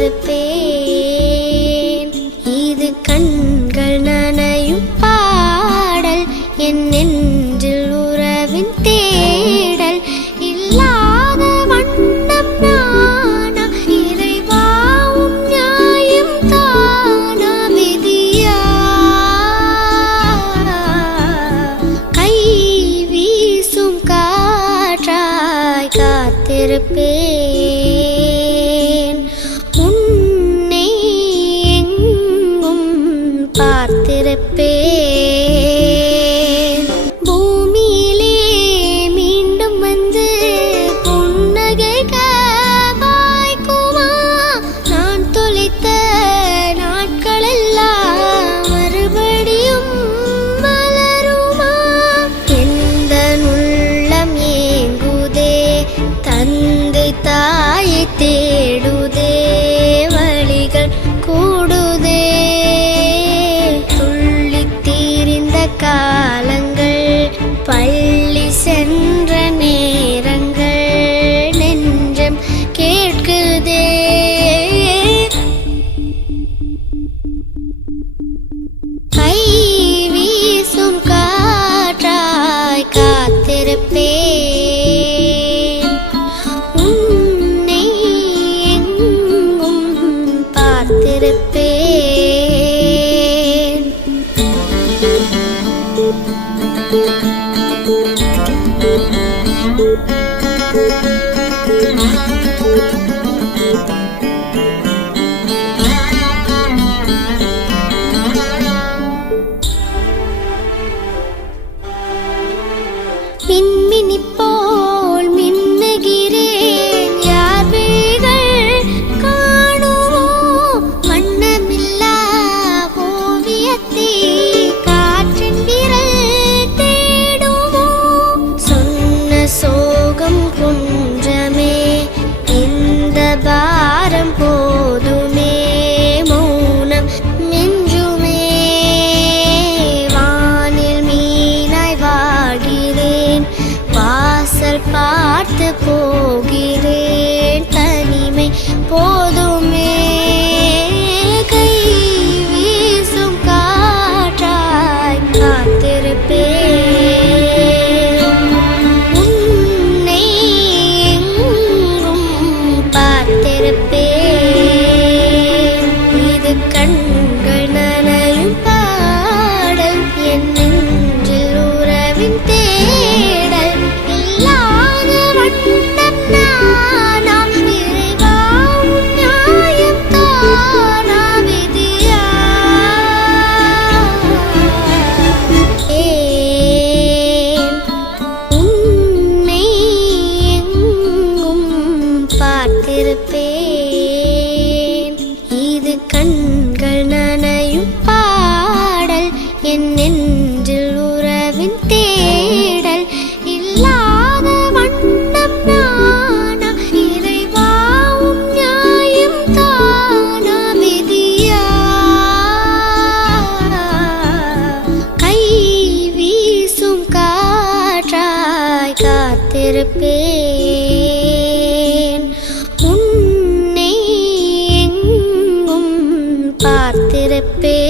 காத்திருப்பேன். இது கண்கள் நனையும் பாடல், என் நெஞ்சில் உறவின் தேடல். இல்லாத வண்ணம் நானா, இறைவா உன் நியாயம் தானா, விதியா? கை வீசும் காற்றாய் காத்திருப்பேன். உன்னை எங்கும் பார்த்திருப்பேன். பூமியிலே மீண்டும் வந்து புன்னகைக்க வாய்க்குமா? நான் தொலைத்த நாட்களெல்லாம் மறுபடியும் மலருமா? எந்த உள்ளம் ஏங்குதே, தந்தை தாயை தேடுதே, வழிகள் கூடுதே. துள்ளித் தீர்ந்த காலங்கள், பள்ளி சென்ற நேரங்கள், நெஞ்சம் கேட்குதே. கை வீசும் காற்றாய் காத்திருப்பேன். உன்னை எங்கும் பார்த்திருப்பேன். மின்மினி போல் மின்னுகிறேன், யார் விழிகள் காணுமோ? வண்ணமில்லா ஓவியத்தை காற்றின் விரல் தேடுமோ? சொன்ன சோகம் குன்றமே, இந்த பாரம் போதுமே, மௌனம் மிஞ்சுமே. வானில் மீனாய் வாழ்கிறேன், வாசல் பார்த்து போகிறேன், தனிமை போதுமே. கை வீசும் காற்றாய் காத்திருப்பேன். உன்னை எங்கும் பார்த்திருப்பேன். இது கண்கள் நனையும் பாடல், என் நெஞ்சில் உறவின் தேடல். இல்லாத வண்ணம் நானா, இறைவா உன் நியாயம் தானா, விதியா? உன்னை எங்கும் பார்த்திருப்பேன். இது கண்கள் நனையும் பாடல், என் நெஞ்சில் உறவின் தேடல். இல்லாத வண்ணம் நானா, இறைவா உன் நியாயம் தானா, விதியா? கை வீசும் காற்றாய் காத்திருப்பேன். உன்னை எங்கும் பார்த்திருப்பேன்.